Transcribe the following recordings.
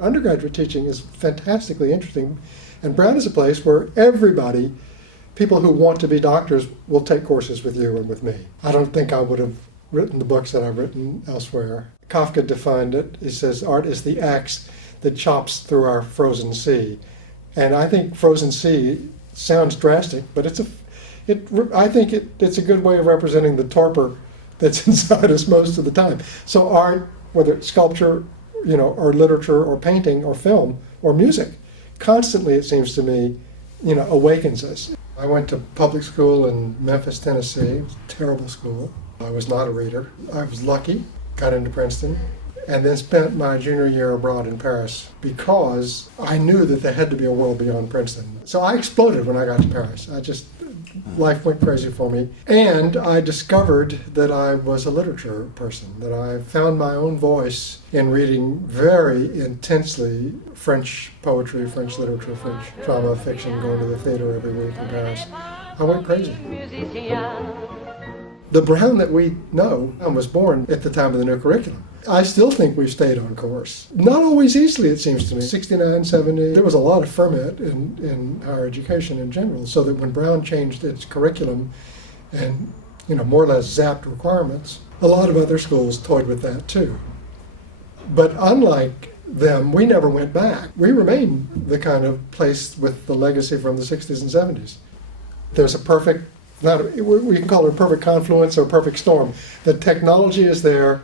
Undergraduate teaching is fantastically interesting, and Brown is a place where everybody, people who want to be doctors, will take courses with you and with me. I don't think I would have written the books that I've written elsewhere. Kafka defined it. He says, art is the axe that chops through our frozen sea. And I think frozen sea sounds drastic, but I think it's a good way of representing the torpor that's inside us most of the time. So art, whether it's sculpture, or literature, or painting, or film, or music, constantly, it seems to me, awakens us. I went to public school in Memphis, Tennessee. It was a terrible school. I was not a reader. I was lucky, got into Princeton, and then spent my junior year abroad in Paris because I knew that there had to be a world beyond Princeton. So I exploded when I got to Paris. Life went crazy for me. And I discovered that I was a literature person, that I found my own voice in reading very intensely French poetry, French literature, French drama, fiction, going to the theater every week in Paris. I went crazy. The Brown that we know was born at the time of the new curriculum. I still think we've stayed on course. Not always easily, it seems to me. 69, 70, there was a lot of ferment in higher education in general, so that when Brown changed its curriculum and more or less zapped requirements, a lot of other schools toyed with that too. But unlike them, we never went back. We remain the kind of place with the legacy from the 60s and 70s. There's a perfect, we can call it a perfect confluence or a perfect storm. The technology is there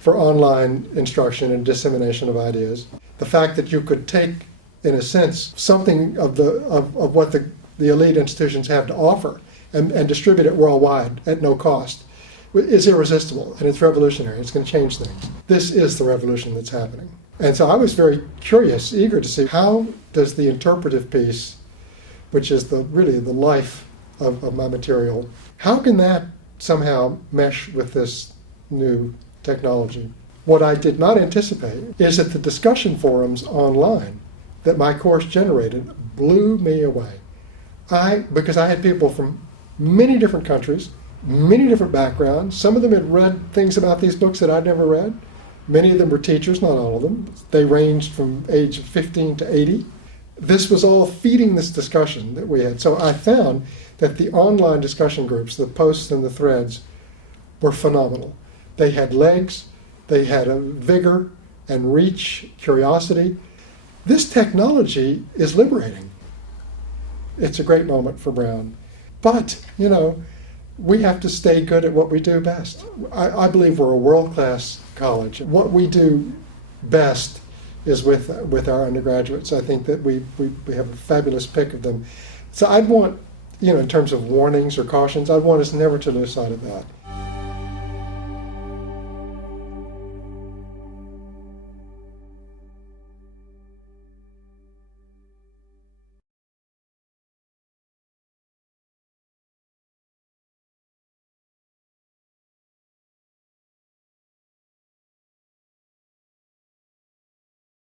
for online instruction and dissemination of ideas. The fact that you could take, in a sense, something of what the elite institutions have to offer and distribute it worldwide at no cost is irresistible, and it's revolutionary. It's going to change things. This is the revolution that's happening. And so I was very curious, eager to see how does the interpretive piece, which is really the life of my material, how can that somehow mesh with this new technology? What I did not anticipate is that the discussion forums online that my course generated blew me away. Because I had people from many different countries, many different backgrounds. Some of them had read things about these books that I'd never read. Many of them were teachers, not all of them. They ranged from age 15 to 80. This was all feeding this discussion that we had. So I found that the online discussion groups, the posts and the threads, were phenomenal. They had legs, they had a vigor and reach, curiosity. This technology is liberating. It's a great moment for Brown. But, we have to stay good at what we do best. I believe we're a world-class college. What we do best is with our undergraduates. I think that we have a fabulous pick of them. So I'd want, in terms of warnings or cautions, I'd want us never to lose sight of that.